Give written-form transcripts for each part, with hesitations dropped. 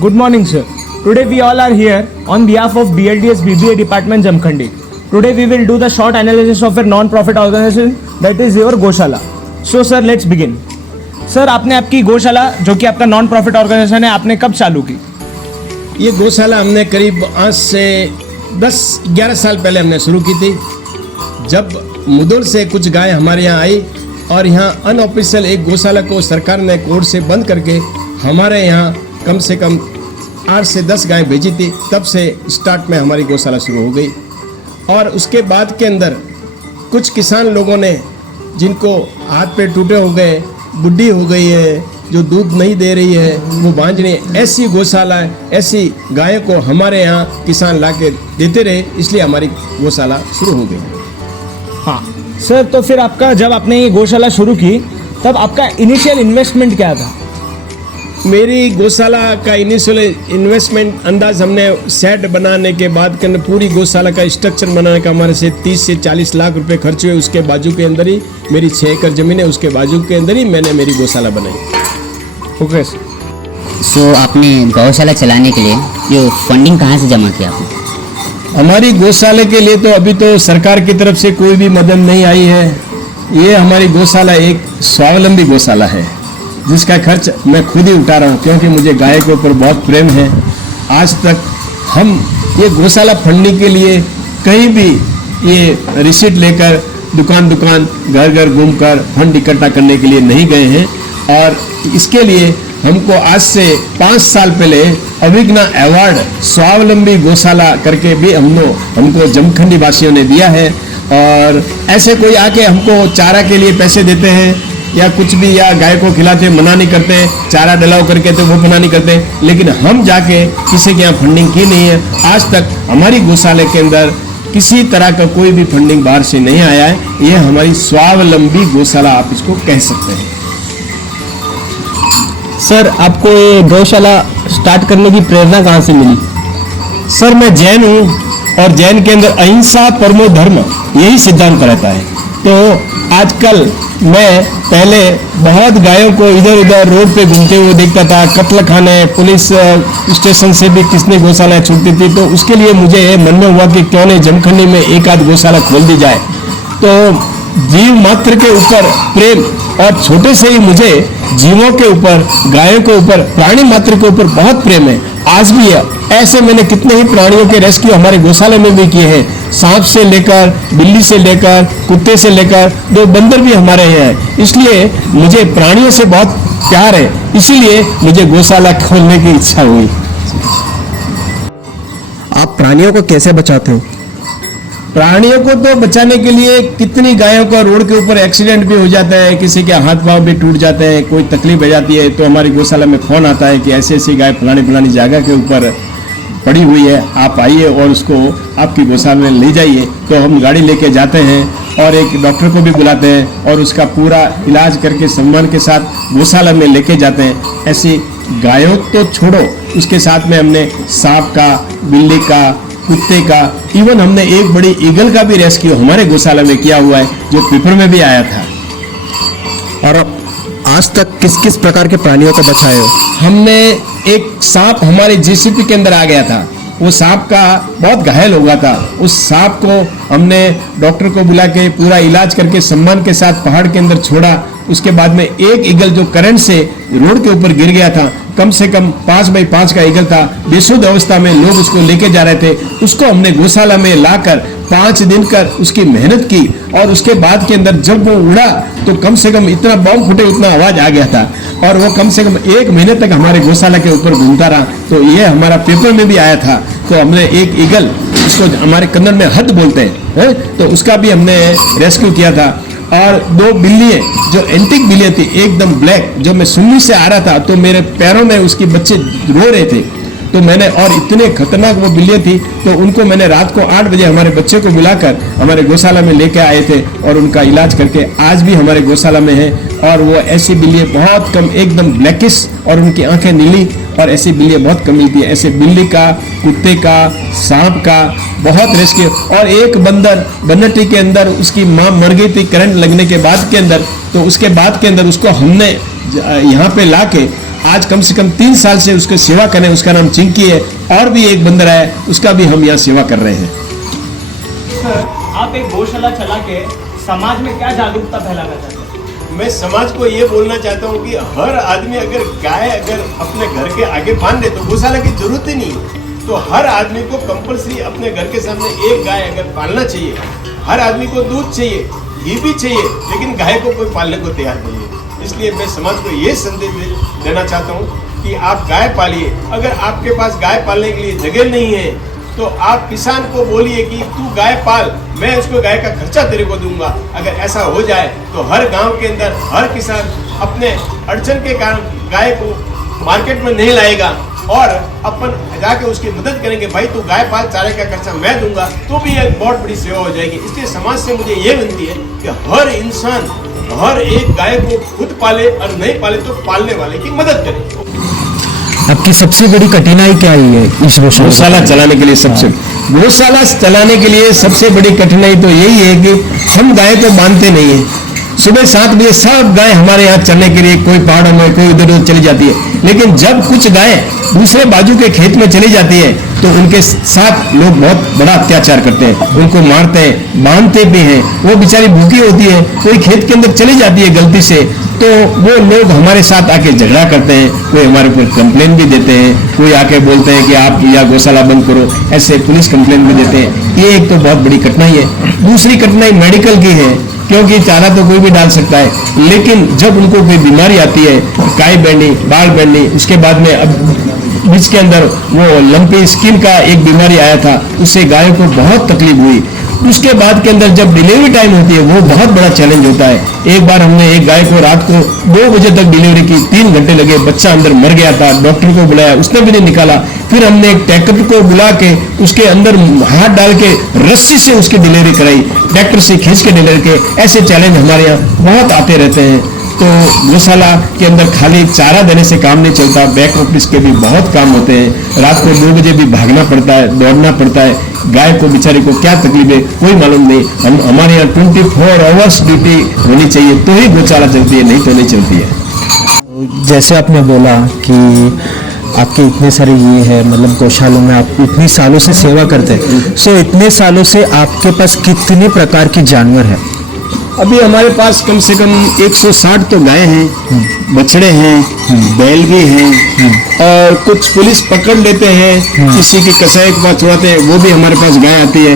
Good morning, sir. Today we all are here on behalf of BLDS BBA Department Jamkhandi. Today we will do the short analysis of a non-profit organization that is your गौशाला. So sir, let's begin. Sir, आपने आपकी गौशाला जो कि आपका non profit organisation है, आपने कब चालू की? ये गौशाला हमने करीब आज से 10-11 साल पहले हमने शुरू की थी, जब मुदुल से कुछ गाय हमारे यहाँ आई और यहाँ अनऑफिशियल एक गौशाला को सरकार ने कोर्ट से बंद करके हमारे यहाँ कम से कम 8 से 10 गाय भेजी थी। तब से स्टार्ट में हमारी गौशाला शुरू हो गई। और उसके बाद के अंदर कुछ किसान लोगों ने, जिनको हाथ पैर टूटे हो गए, बुढ़ी हो गई है, जो दूध नहीं दे रही है, वो बांझने, ऐसी गौशाला, ऐसी गायों को हमारे यहाँ किसान ला के देते रहे, इसलिए हमारी गौशाला शुरू हो गई। हाँ सर, तो फिर आपका जब आपने ये गौशाला शुरू की तब आपका इनिशियल इन्वेस्टमेंट क्या था? मेरी गौशाला का इनिशियल इन्वेस्टमेंट अंदाज हमने सेट बनाने के बाद के पूरी गौशाला का स्ट्रक्चर बनाने का हमारे से 30 से 40 लाख रुपए खर्च हुए। उसके बाजू के अंदर ही मेरी 6 एकड़ ज़मीन है, उसके बाजू के अंदर ही मैंने मेरी गौशाला बनाई। ओके सो आपने गौशाला चलाने के लिए ये फंडिंग कहाँ से जमा किया आपने? हमारी गौशाला के लिए तो अभी तो सरकार की तरफ से कोई भी मदद नहीं आई है। ये हमारी गौशाला एक स्वावलंबी गौशाला है, जिसका खर्च मैं खुद ही उठा रहा हूँ, क्योंकि मुझे गाय के ऊपर बहुत प्रेम है। आज तक हम ये गौशाला फंडिंग के लिए कहीं भी ये रिसीट लेकर दुकान दुकान घर घर घूमकर फंड इकट्ठा करने के लिए नहीं गए हैं। और इसके लिए हमको आज से 5 साल पहले अभिज्ञा अवार्ड स्वावलंबी गौशाला करके भी हमको जमखंडी वासियों ने दिया है। और ऐसे कोई आके हमको चारा के लिए पैसे देते हैं या कुछ भी, या गाय को खिलाते मना नहीं करते, चारा डलाओ करके तो वो मना नहीं करते, लेकिन हम जाके किसी के यहाँ फंडिंग की नहीं है। आज तक हमारी गौशाले के अंदर किसी तरह का कोई भी फंडिंग बाहर से नहीं आया है। ये हमारी स्वावलंबी गौशाला आप इसको कह सकते हैं। सर, आपको ये गौशाला स्टार्ट करने की प्रेरणा कहाँ से मिली? सर, मैं जैन हूँ और जैन के अंदर अहिंसा परमो धर्म यही सिद्धांत रहता है। तो आजकल मैं पहले बहुत गायों को इधर उधर रोड पे घूमते हुए देखता था, कत्ल खाने, पुलिस स्टेशन से भी किसने गौशाला छूटती थी, तो उसके लिए मुझे मन में हुआ कि क्यों नहीं जमखंडी में एक आध गौशाला खोल दी जाए। तो जीव मात्र के ऊपर प्रेम, और छोटे से ही मुझे जीवों के ऊपर, गायों के ऊपर, प्राणी मात्र के ऊपर बहुत प्रेम है, आज भी है। ऐसे मैंने कितने ही प्राणियों के रेस्क्यू हमारे गौशाले में भी किए हैं। सांप से लेकर, बिल्ली से लेकर, कुत्ते से लेकर, 2 बंदर भी हमारे हैं। इसलिए मुझे प्राणियों से बहुत प्यार है, इसीलिए मुझे गौशाला खोलने की इच्छा हुई। आप प्राणियों को कैसे बचाते हो? प्राणियों को तो बचाने के लिए कितनी गायों का रोड के ऊपर एक्सीडेंट भी हो जाता है, किसी के हाथ पांव भी टूट जाते हैं, कोई तकलीफ हो जाती है, तो हमारी गौशाला में फोन आता है कि ऐसी ऐसी गाय फलानी जगह के ऊपर पड़ी हुई है, आप आइए और उसको आपकी गौशाला में ले जाइए। तो हम गाड़ी लेके जाते हैं और एक डॉक्टर को भी बुलाते हैं और उसका पूरा इलाज करके सम्मान के साथ गौशाला में लेके जाते हैं। ऐसी गायों तो छोड़ो, उसके साथ में हमने सांप का, बिल्ली का, कुत्ते का, इवन हमने एक बड़ी ईगल का भी रेस्क्यू हमारे गौशाला में किया हुआ है, जो पेपर में भी आया था। और आज तक किस किस प्रकार के प्राणियों को बचाए हो? हमने एक सांप हमारे जीसीपी के अंदर आ गया था, वो सांप का बहुत घायल हो गया था। उस सांप को हमने डॉक्टर को बुला के पूरा इलाज करके सम्मान के साथ पहाड़ के अंदर छोड़ा। उसके बाद में एक ईगल जो करंट से रोड के ऊपर गिर गया था, कम से कम 5 बाई 5 का ईगल था, बेसुध अवस्था में लोग उसको लेके जा रहे थे, उसको हमने गौशाला में लाकर 5 दिन कर उसकी मेहनत की। और उसके बाद के अंदर जब वो उड़ा तो कम से कम इतना बम फूटे, उतना आवाज आ गया था, और वो कम से कम 1 महीने तक हमारे गौशाला के ऊपर घूमता रहा। तो ये हमारा पेपर में भी आया था। तो हमने एक ईगल, इसको हमारे कन्नड़ में हद बोलते हैं, तो उसका भी हमने रेस्क्यू किया था। और 2 बिल्लियाँ जो एंटीक बिल्लियाँ थी, एकदम ब्लैक, जो मैं सुन्नी से आ रहा था तो मेरे पैरों में उसके बच्चे रो रहे थे, तो मैंने, और इतने खतरनाक वो बिल्लियाँ थी, तो उनको मैंने रात को 8 बजे हमारे बच्चे को बुलाकर हमारे गौशाला में लेके आए थे और उनका इलाज करके आज भी हमारे गौशाला में है। और वो ऐसी बिल्लियाँ बहुत कम, एकदम ब्लैकिश, और उनकी आंखें नीली, और ऐसी बिल्लियाँ बहुत कम मिलती है। ऐसे बिल्ली का, कुत्ते का, सांप का बहुत रेस्क्यू। और एक बंदर बनटी के अंदर उसकी माँ मर गई थी करंट लगने के बाद के अंदर, तो उसके बाद के अंदर उसको हमने यहाँ पे ला के आज कम से कम 3 साल से उसकी सेवा करें। उसका नाम चिंकी है, और भी एक बंदर है, उसका भी हम यहाँ सेवा कर रहे हैं। सर, आप एक गौशाला चला के समाज में क्या जागरूकता फैलाना चाहते हैं? मैं समाज को ये बोलना चाहता हूँ कि हर आदमी अगर गाय अगर अपने घर के आगे बांध दे तो गौशाला की जरूरत ही नहीं। तो हर आदमी को कंपलसरी अपने घर के सामने एक गाय अगर पालना चाहिए। हर आदमी को दूध चाहिए, घी भी चाहिए, लेकिन गाय को कोई पालने को तैयार नहीं है। इसलिए मैं समाज को ये संदेश देना चाहता हूँ कि आप गाय पालिए। अगर आपके पास गाय पालने के लिए जगह नहीं है तो आप किसान को बोलिए कि तू गाय पाल, मैं उसको गाय का खर्चा तेरे को दूंगा। अगर ऐसा हो जाए तो हर गांव के अंदर हर किसान अपने अड़चन के कारण गाय को मार्केट में नहीं लाएगा और अपन जाके उसकी मदद करेंगे। भाई तू गाय पाल, चारे का खर्चा मैं दूंगा, तो भी एक बहुत बड़ी सेवा हो जाएगी। इसलिए समाज से मुझे ये विनती है कि हर इंसान हर एक गाय को खुद पाले और नहीं पाले तो पालने वाले की मदद करे। आपकी सबसे बड़ी कठिनाई क्या आई है इस गौशाला चलाने के लिए? गौशाला चलाने के लिए सबसे बड़ी कठिनाई तो यही है कि हम गाय को बांधते नहीं है। सुबह 7 बजे सब गाय हमारे यहाँ चलने के लिए कोई पहाड़ों में कोई उधर उधर चली जाती है, लेकिन जब कुछ गाय दूसरे बाजू के खेत में चली जाती है तो उनके साथ लोग बहुत बड़ा अत्याचार करते हैं, उनको मारते हैं, बांधते भी हैं। वो बेचारी भूखी होती है, कोई खेत के अंदर चली जाती है गलती से, तो वो लोग हमारे साथ आके झगड़ा करते हैं, कोई हमारे ऊपर कंप्लेन भी देते हैं, कोई आके बोलते हैं कि आप या गौशाला बंद करो, ऐसे पुलिस कंप्लेन भी देते हैं। ये एक तो बहुत बड़ी कठिनाई है। दूसरी कठिनाई मेडिकल की है, क्योंकि चारा तो कोई भी डाल सकता है, लेकिन जब उनको कोई बीमारी आती है, काई बैंडी, बाल बैंडी, उसके बाद में अब बीच के अंदर वो लंपी स्किन का एक बीमारी आया था, उससे गायों को बहुत तकलीफ हुई। उसके बाद के अंदर जब डिलीवरी टाइम होती है वो बहुत बड़ा चैलेंज होता है। एक बार हमने एक गाय को रात को 2 बजे तक डिलीवरी की, 3 घंटे लगे, बच्चा अंदर मर गया था। डॉक्टर को बुलाया, उसने भी नहीं निकाला। फिर हमने एक ट्रैक्टर को बुला के उसके अंदर हाथ डाल के रस्सी से उसकी डिलीवरी कराई, ट्रैक्टर से खींच के डिलीवरी के। ऐसे चैलेंज हमारे यहाँ बहुत आते रहते हैं। तो गौशाला के अंदर खाली चारा देने से काम नहीं चलता, बैक ऑफिस के भी बहुत काम होते हैं। रात को 2 बजे भी भागना पड़ता है, दौड़ना पड़ता है। गाय को बेचारे को क्या तकलीफ है कोई मालूम नहीं। हमारे यहाँ 24 आवर्स ड्यूटी होनी चाहिए तो ही गौशाला चलती है, नहीं तो नहीं चलती है। जैसे आपने बोला कि आपके इतने सारे ये है, मतलब गौशालों में आप इतनी सालों से सेवा करते हैं, सो इतने सालों से आपके पास कितने प्रकार के जानवर हैं? अभी हमारे पास कम से कम 160 तो गाय हैं, बछड़े हैं, बैल भी हैं, और कुछ पुलिस पकड़ लेते हैं, किसी के कसाई के पास छुड़ाते हैं, वो भी हमारे पास गाय आती है।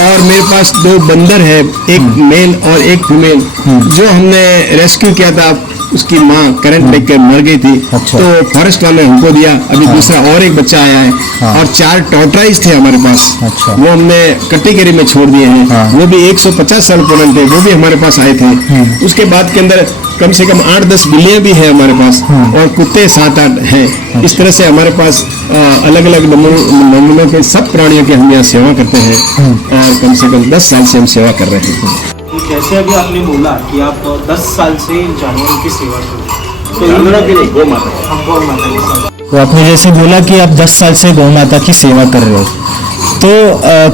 और मेरे पास 2 बंदर है, एक मेल और एक फीमेल, जो हमने रेस्क्यू किया था। उसकी माँ करंट लेकर मर गई थी, अच्छा। तो फॉरेस्ट वाले हमको दिया। अभी दूसरा और एक बच्चा आया है, और 4 टॉर्टराइज थे हमारे पास, अच्छा। वो हमने कट्टीकेरी में छोड़ दिए हैं। वो भी 150 साल पुराने थे, वो भी हमारे पास आए थे। उसके बाद के अंदर कम से कम 8-10 बिल्लियां भी हैं हमारे पास, और कुत्ते 7-8 हैं। इस तरह से हमारे पास अलग अलग नमूनों के सब प्राणियों की हम यहाँ सेवा करते हैं, और कम से कम 10 साल से हम सेवा कर रहे हैं। जैसे अभी आपने बोला कि आप 10 साल से जानवरों की सेवा कर रहे हैं, तो जानवरों के लिए गौ माता हम गौ माता के साथ तो आपने जैसे बोला कि आप 10 साल से गौ माता की सेवा कर रहे हो, तो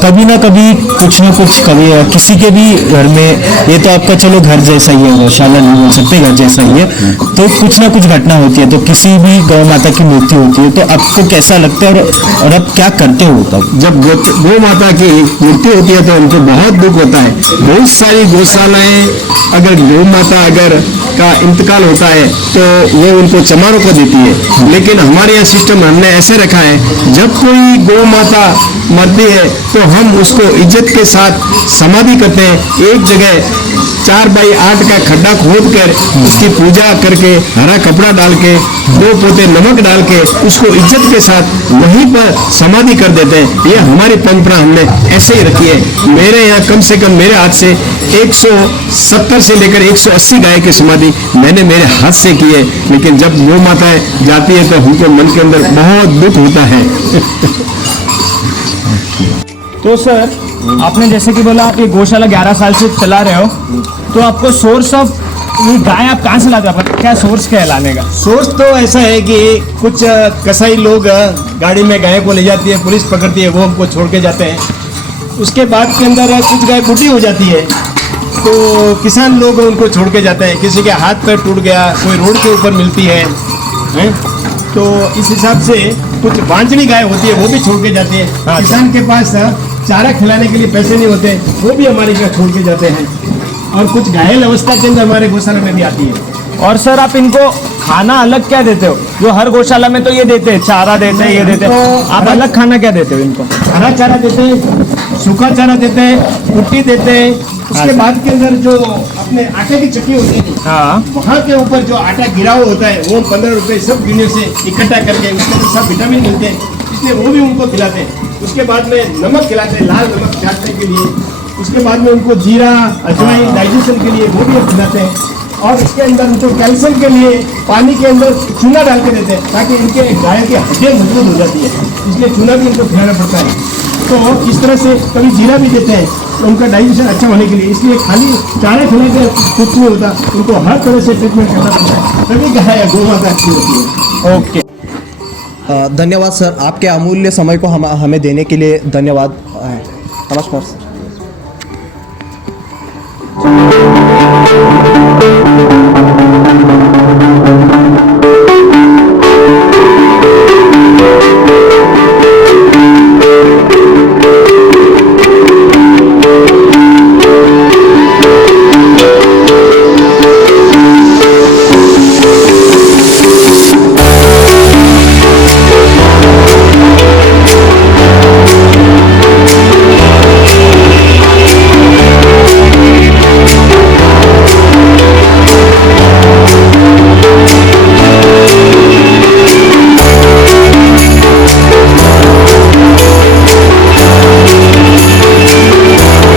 कभी ना कभी कुछ ना कुछ कभी किसी के भी घर में, ये तो आपका चलो घर जैसा ही है, गौशाला नहीं बोल सकते, घर जैसा ही है, तो कुछ ना कुछ घटना होती है, तो किसी भी गौ माता की मृत्यु होती है, तो आपको कैसा लगता है और आप क्या करते हो तब? जब गौ माता की मृत्यु होती है तो उनको बहुत दुख होता है। बहुत सारी गौशालाएं अगर गौ माता अगर का इंतकाल होता है तो वो उनको चमारों को देती है, लेकिन हमारे यहाँ सिस्टम हमने ऐसे रखा है, जब कोई गौ माता मरती है तो हम उसको इज्जत के साथ समाधि करते हैं। एक जगह 4x8 का खड्डा खोद कर उसकी पूजा करके, हरा कपड़ा डाल के, 2 पोते नमक डाल के उसको इज्जत के साथ वहीं पर समाधि कर देते हैं। ये हमारी परंपरा हमने ऐसे ही रखी है। मेरे यहाँ कम से कम मेरे हाथ से 170 से लेकर 180 गाय की समाधि मैंने मेरे हाथ से की है, लेकिन जब गौ माता जाती है तो हमको मन के अंदर बहुत दुख होता है। तो सर, आपने जैसे कि बोला आप ये गौशाला 11 साल से चला रहे हो, तो आपको सोर्स ऑफ ये गाय आप कहाँ से लाते हो? क्या सोर्स क्या है लाने का? सोच तो ऐसा है कि कुछ कसाई लोग गाड़ी में गाय को ले जाती है, पुलिस पकड़ती है, वो हमको छोड़ के जाते हैं। उसके बाद के अंदर कुछ गाय बूढ़ी हो जाती है तो किसान लोग उनको छोड़ के जाते हैं। किसी के हाथ पैर टूट गया, कोई रोड के ऊपर मिलती है, तो इस हिसाब से कुछ वांछनी गाय होती है वो भी छोड़ के जाती है। हाँ, किसान के पास चारा खिलाने के लिए पैसे नहीं होते, वो भी हमारे यहाँ छोड़ के जाते हैं। और कुछ घायल अवस्था के अंदर हमारे गौशाला में भी आती है। और सर आप इनको खाना अलग क्या देते हो? जो हर गौशाला में तो ये देते हैं, चारा देते हैं, ये देते हैं, आप अलग खाना क्या देते हो इनको? हरा चारा देते हैं, सूखा चारा देते हैं, कुट्टी देते हैं। उसके बाद के अंदर जो अपने आटे की चक्की होती है, हाँ वहाँ के ऊपर जो आटा गिरा हुआ होता है वो 15 रुपए सब गिने से इकट्ठा करके उसके अंदर सब विटामिन मिलते हैं, इसलिए वो भी उनको खिलाते हैं। उसके बाद में नमक खिलाते हैं, लाल नमक चाटने के लिए। उसके बाद में उनको जीरा अजवाइन डाइजेशन के लिए वो भी हम खिलाते हैं। और इसके अंदर उनको कैल्शियम के लिए पानी के अंदर चूना डाल के देते हैं, ताकि इनके गाय की हड्डियाँ मजबूत हो जाती है, इसलिए चूना भी इनको खिलाना पड़ता है। तो इस तरह से कभी जीरा भी देते हैं तो उनका डाइजेशन अच्छा होने के लिए। इसलिए खाली चारा खिला के कुछ नहीं होता, उनको हर तरह से ट्रीटमेंट करना पड़ता है, तभी गाय गौ माता अच्छी होती है। ओके। धन्यवाद सर, आपके अमूल्य समय को हमें देने के लिए धन्यवाद। नमस्कार सर।